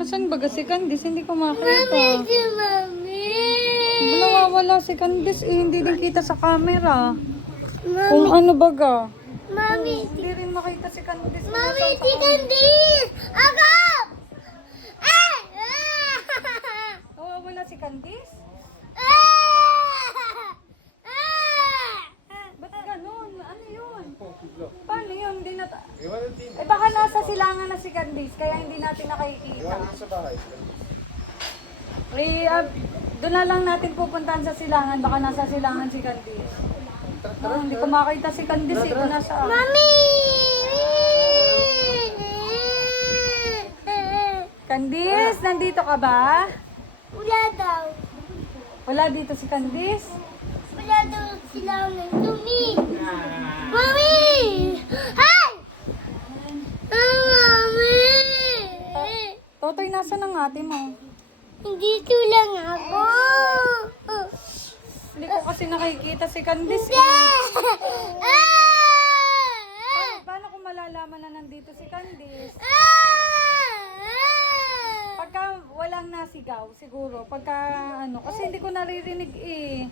Asan ba si Candice? Hindi ko makita. Mami, si Mami. Nawawala si Candice eh. Hindi din kita sa camera. Mami, Kung ano baga. Mami, Hindi rin makita si Candice. Mami, si Candice! Agap! Ah! Nawawala si Candice? Ah! Ah! Ba't ganun? Ano yun? Paano yun? Hindi na eh baka nasa silangan na si Candice, kaya hindi natin nakikita. Eh, doon na lang natin pupuntahan sa silangan, baka nasa silangan si Candice. Hindi ko makita si Candice eh, kung nasa... Mami! Candice, nandito ka ba? Wala daw. Wala dito si Candice? Wala daw sila ng tumi. Mami! Hi! Mami! Totoy, nasa ng ate mo? Dito lang ako. Hindi ko kasi nakikita si Candice Hindi! eh. Ah! Paano kung malalaman na nandito si Candice? Ah! Pagka walang nasigaw, siguro. Pagka ano, kasi hindi ko naririnig eh.